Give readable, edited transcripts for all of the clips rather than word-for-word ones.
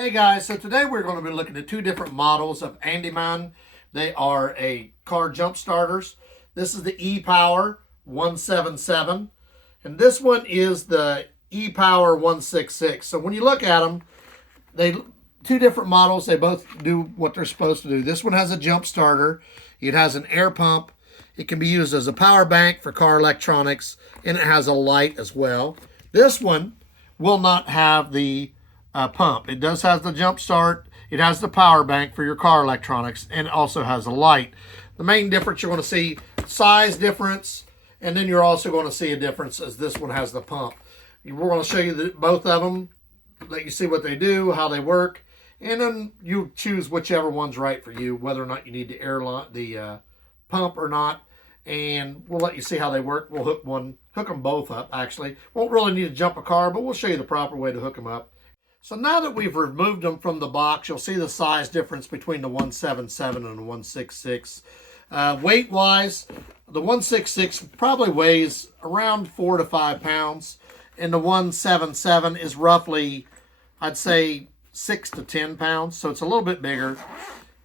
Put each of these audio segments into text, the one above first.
Hey guys, so today we're going to be looking at two different models of Andeman. They are a car jump starters. This is the E-Power 177 and this one is the E-Power 166. So when you look at them, they two different models. They both do what they're supposed to do. This one has a jump starter. It has an air pump. It can be used as a power bank for car electronics, and it has a light as well. This one will not have the pump. It does have the jump start. It has the power bank for your car electronics, and it also has a light. The main difference, you're going to see size difference, and then you're also going to see a difference as this one has the pump. We're going to show you both of them, let you see what they do, how they work, and then you choose whichever one's right for you, whether or not you need the pump or not. And we'll let you see how they work. We'll hook them both up, actually. Won't really need to jump a car, but we'll show you the proper way to hook them up. So now that we've removed them from the box, you'll see the size difference between the 177 and the 166. Weight-wise, the 166 probably weighs around 4 to 5 pounds, and the 177 is roughly, I'd say, 6 to 10 pounds, so it's a little bit bigger.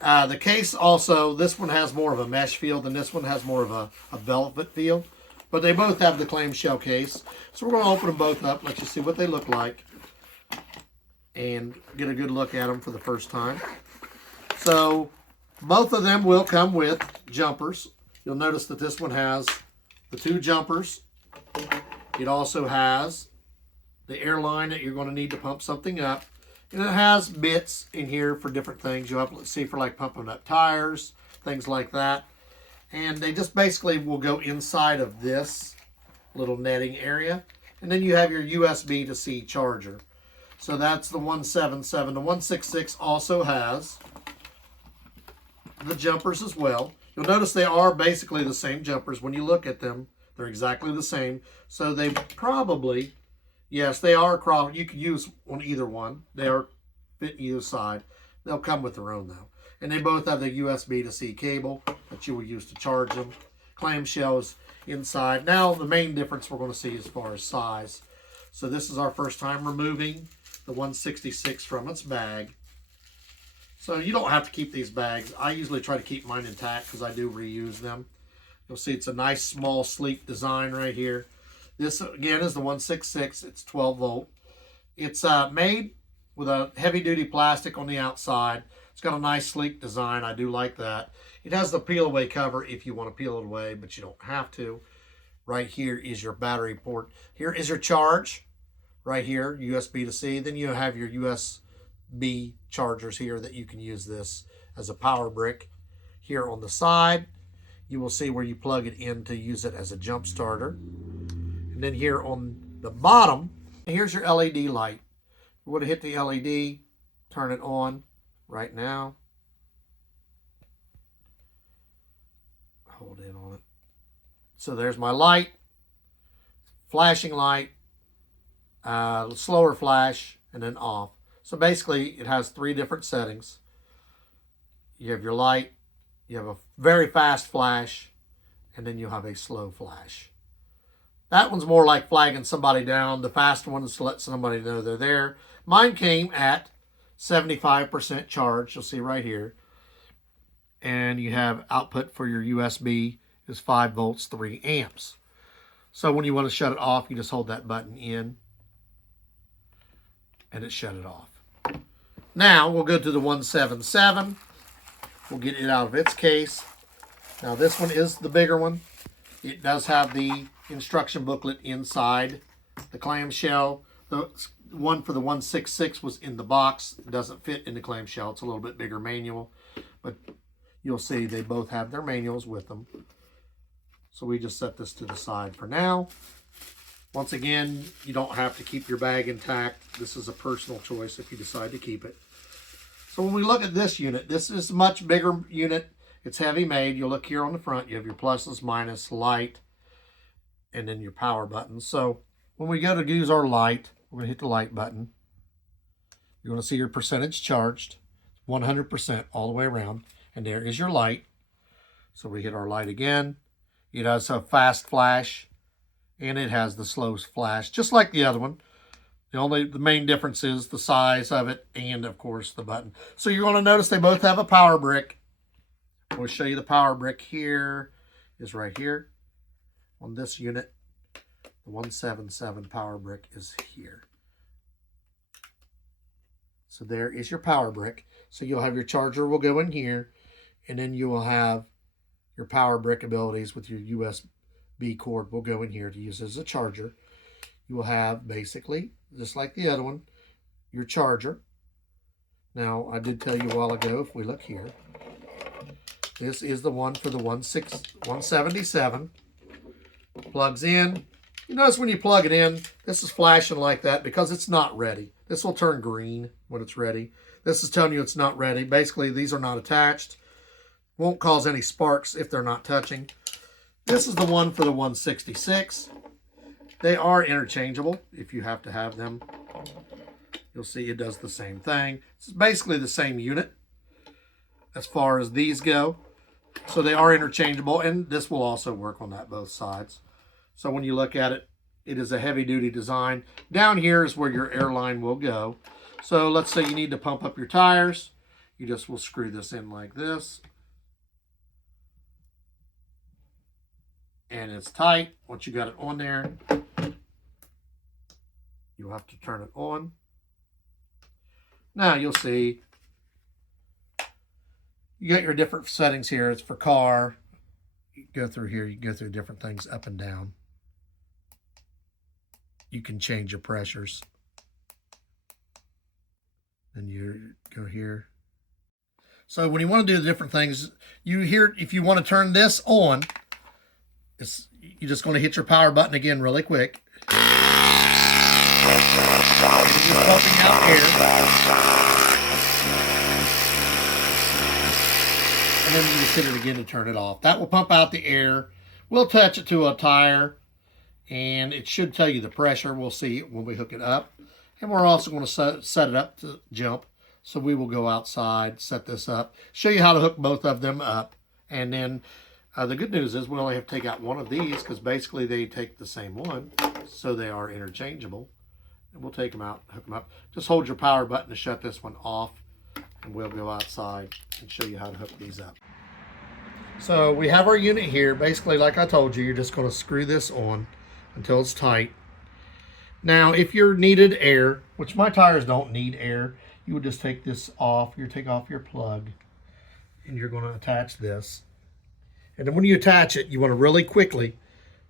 The case also, this one has more of a mesh feel than this one has more of a velvet feel, but they both have the clamshell case. So we're going to open them both up, let you see what they look like, and get a good look at them for the first time. So both of them will come with jumpers. You'll notice that this one has the two jumpers. It also has the air line that you're going to need to pump something up. And it has bits in here for different things. You'll have to see for like pumping up tires, things like that. And they just basically will go inside of this little netting area. And then you have your USB to C charger. So that's the 177. The 166 also has the jumpers as well. You'll notice they are basically the same jumpers. When you look at them, they're exactly the same. So they probably, yes, they are cross. You could use on either one. They are fit either side. They'll come with their own though. And they both have the USB to C cable that you will use to charge them. Clamshells inside. Now the main difference we're going to see as far as size. So this is our first time removing the 166 from its bag. So you don't have to keep these bags. I usually try to keep mine intact because I do reuse them. You'll see it's a nice, small, sleek design right here. This, again, is the 166. It's 12 volt. It's made with a heavy-duty plastic on the outside. It's got a nice, sleek design. I do like that. It has the peel-away cover if you want to peel it away, but you don't have to. Right here is your battery port. Here is your charge. Right here, USB to C. Then you have your USB chargers here that you can use this as a power brick. Here on the side, you will see where you plug it in to use it as a jump starter. And then here on the bottom, here's your LED light. You want to hit the LED, turn it on right now. Hold in on it. So there's my light, flashing light, slower flash, and then off. So basically it has three different settings. You have your light, you have a very fast flash, and then you have a slow flash. That one's more like flagging somebody down. The fast one is to let somebody know they're there. Mine came at 75% charge, you'll see right here. And you have output for your USB is 5 volts, 3 amps. So when you want to shut it off, you just hold that button in and it shut it off. Now we'll go to the 177. We'll get it out of its case. Now this one is the bigger one. It does have the instruction booklet inside the clamshell. The one for the 166 was in the box. It doesn't fit in the clamshell. It's a little bit bigger manual, but you'll see they both have their manuals with them. So we just set this to the side for now. Once again, you don't have to keep your bag intact. This is a personal choice if you decide to keep it. So when we look at this unit, this is a much bigger unit. It's heavy made. You'll look here on the front. You have your pluses, minus, light, and then your power buttons. So when we go to use our light, we're going to hit the light button. You're going to see your percentage charged, 100% all the way around. And there is your light. So we hit our light again. It has a fast flash, and it has the slow flash, just like the other one. The main difference is the size of it and, of course, the button. So you're going to notice they both have a power brick. We'll show you the power brick here. Is right here on this unit. The 177 power brick is here. So there is your power brick. So you'll have your charger will go in here, and then you will have your power brick abilities with your USB cord will go in here to use as a charger. You will have basically, just like the other one, your charger. Now, I did tell you a while ago, if we look here, this is the one for the 177. Plugs in. You notice when you plug it in, this is flashing like that because it's not ready. This will turn green when it's ready. This is telling you it's not ready. Basically, these are not attached. Won't cause any sparks if they're not touching. This is the one for the 166. They are interchangeable if you have to have them. You'll see it does the same thing. It's basically the same unit as far as these go. So they are interchangeable, and this will also work on that both sides. So when you look at it, it is a heavy-duty design. Down here is where your air line will go. So let's say you need to pump up your tires. You just will screw this in like this. And it's tight. Once you got it on there, you'll have to turn it on. Now you'll see you got your different settings here. It's for car. You go through here. You can go through different things up and down. You can change your pressures. And you go here. So when you want to do the different things, you hear if you want to turn this on, you're just going to hit your power button again really quick. You're just pumping out air. And then you just hit it again to turn it off. That will pump out the air. We'll touch it to a tire, and it should tell you the pressure. We'll see when we hook it up. And we're also going to set it up to jump. So we will go outside, set this up, show you how to hook both of them up. And then the good news is we only have to take out one of these because basically they take the same one. So they are interchangeable. And we'll take them out, hook them up. Just hold your power button to shut this one off. And we'll go outside and show you how to hook these up. So we have our unit here. Basically, like I told you, you're just going to screw this on until it's tight. Now, if you're needed air, which my tires don't need air, you would just take this off. You take off your plug, and you're going to attach this. And then when you attach it, you want to really quickly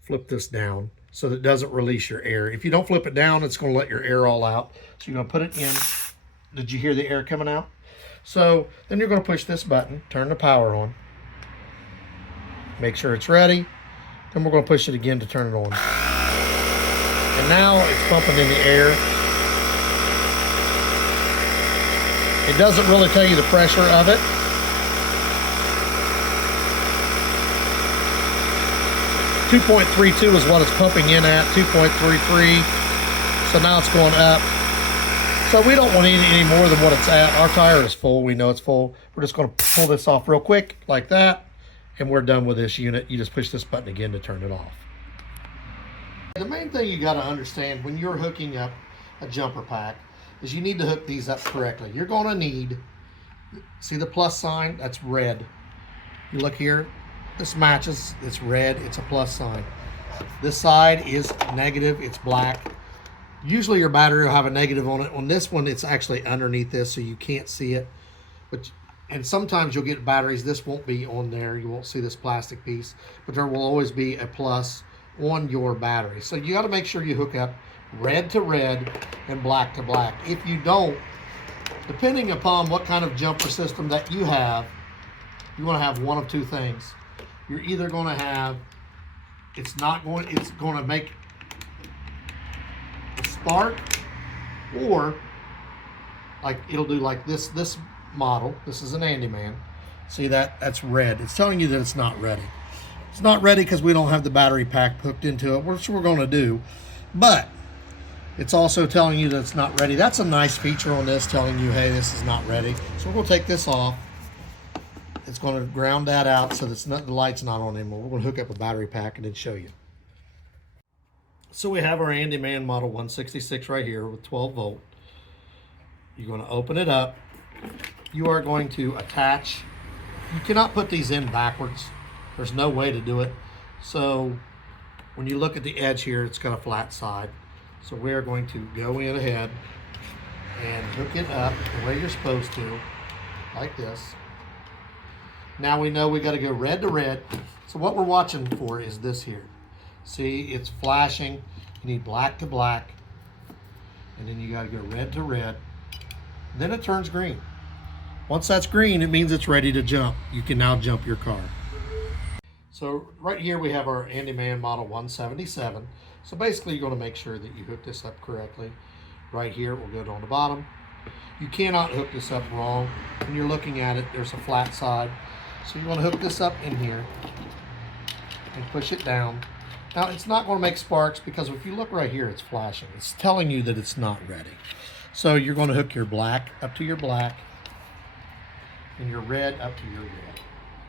flip this down so that it doesn't release your air. If you don't flip it down, it's going to let your air all out. So you're going to put it in. Did you hear the air coming out? So then you're going to push this button, turn the power on. Make sure it's ready. Then we're going to push it again to turn it on. And now it's pumping in the air. It doesn't really tell you the pressure of it. .32 is what it's pumping in at, 2.33. So now it's going up. So we don't want any more than what it's at. Our tire is full. We know it's full. We're just going to pull this off real quick like that. And we're done with this unit. You just push this button again to turn it off. The main thing you got to understand when you're hooking up a jumper pack is you need to hook these up correctly. You're going to need, see the plus sign? That's red. You look here, this matches, it's red, it's a plus sign. This side is negative, it's black. Usually your battery will have a negative on it. On this one, it's actually underneath this, so you can't see it. And sometimes you'll get batteries, this won't be on there. You won't see this plastic piece, but there will always be a plus on your battery. So you got to make sure you hook up red to red and black to black. If you don't, depending upon what kind of jumper system that you have, you want to have one of two things. You're either going to have, it's going to make a spark, or like it'll do like this model. This is an Andeman. See that's red. It's telling you that it's not ready. It's not ready because we don't have the battery pack hooked into it, which we're going to do. But it's also telling you that it's not ready. That's a nice feature on this, telling you, hey, this is not ready. So we're going to take this off. It's going to ground that out so that the light's not on anymore. We're going to hook up a battery pack and then show you. So we have our Andeman model 166 right here with 12 volt. You're going to open it up. You are going to attach. You cannot put these in backwards. There's no way to do it. So when you look at the edge here, it's got a flat side. So we're going to go in ahead and hook it up the way you're supposed to, like this. Now we know we got to go red to red. So what we're watching for is this here. See, it's flashing. You need black to black. And then you got to go red to red. Then it turns green. Once that's green, it means it's ready to jump. You can now jump your car. So right here we have our Andeman model 177. So basically you're going to make sure that you hook this up correctly. Right here, we'll go on the bottom. You cannot hook this up wrong. When you're looking at it, there's a flat side. So you want to hook this up in here and push it down. Now it's not going to make sparks because if you look right here, it's flashing. It's telling you that it's not ready. So you're going to hook your black up to your black and your red up to your red.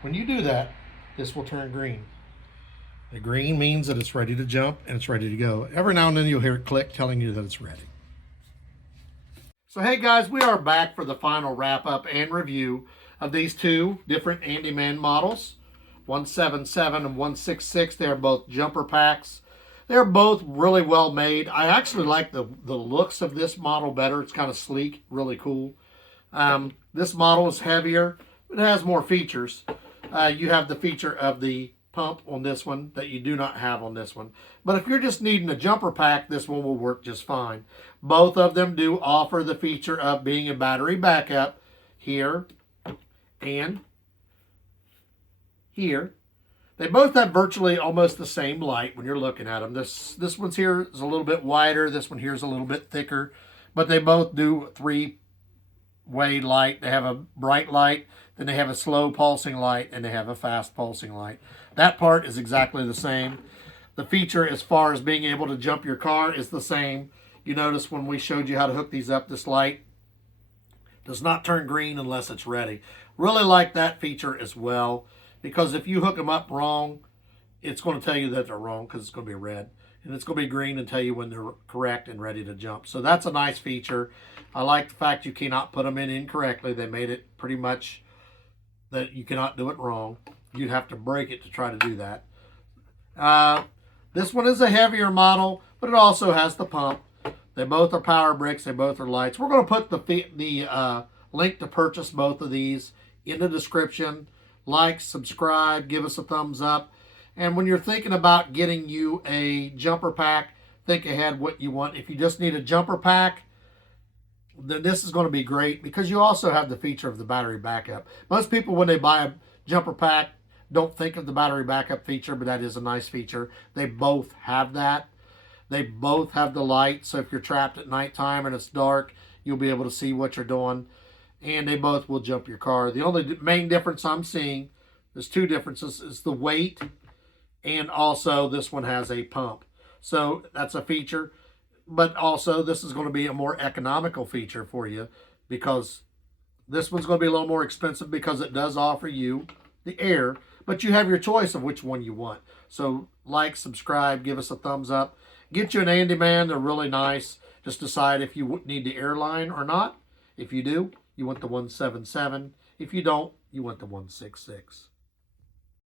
When you do that, this will turn green. The green means that it's ready to jump and it's ready to go. Every now and then you'll hear it click telling you that it's ready. So hey guys, we are back for the final wrap up and review of these two different Andeman models. 177 and 166. They are both jumper packs. They're both really well made. I actually like the looks of this model better. It's kind of sleek, really cool. This model is heavier, but it has more features. You have the feature of the pump on this one that you do not have on this one. But if you're just needing a jumper pack, this one will work just fine. Both of them do offer the feature of being a battery backup here and here. They both have virtually almost the same light when you're looking at them. This one's here is a little bit wider. This one here is a little bit thicker. But they both do three-way light. They have a bright light, then they have a slow pulsing light, and they have a fast pulsing light. That part is exactly the same. The feature as far as being able to jump your car is the same. You notice when we showed you how to hook these up, this light does not turn green unless it's ready. Really like that feature as well. Because if you hook them up wrong, it's going to tell you that they're wrong because it's going to be red. And it's going to be green and tell you when they're correct and ready to jump. So that's a nice feature. I like the fact you cannot put them in incorrectly. They made it pretty much that you cannot do it wrong. You'd have to break it to try to do that. This one is a heavier model, but it also has the pump. They both are power bricks. They both are lights. We're going to put the link to purchase both of these in the description. Like, subscribe, give us a thumbs up. And when you're thinking about getting you a jumper pack, think ahead what you want. If you just need a jumper pack, then this is going to be great because you also have the feature of the battery backup. Most people, when they buy a jumper pack, don't think of the battery backup feature, but that is a nice feature. They both have that. They both have the light, so if you're trapped at nighttime and it's dark, you'll be able to see what you're doing. And they both will jump your car. The only main difference I'm seeing, there's two differences, is the weight, and also this one has a pump. So that's a feature, but also this is going to be a more economical feature for you because this one's going to be a little more expensive because it does offer you the air, but you have your choice of which one you want. So like, subscribe, give us a thumbs up. Get you an Andeman. They're really nice. Just decide if you need the airline or not. If you do, you want the 177. If you don't, you want the 166.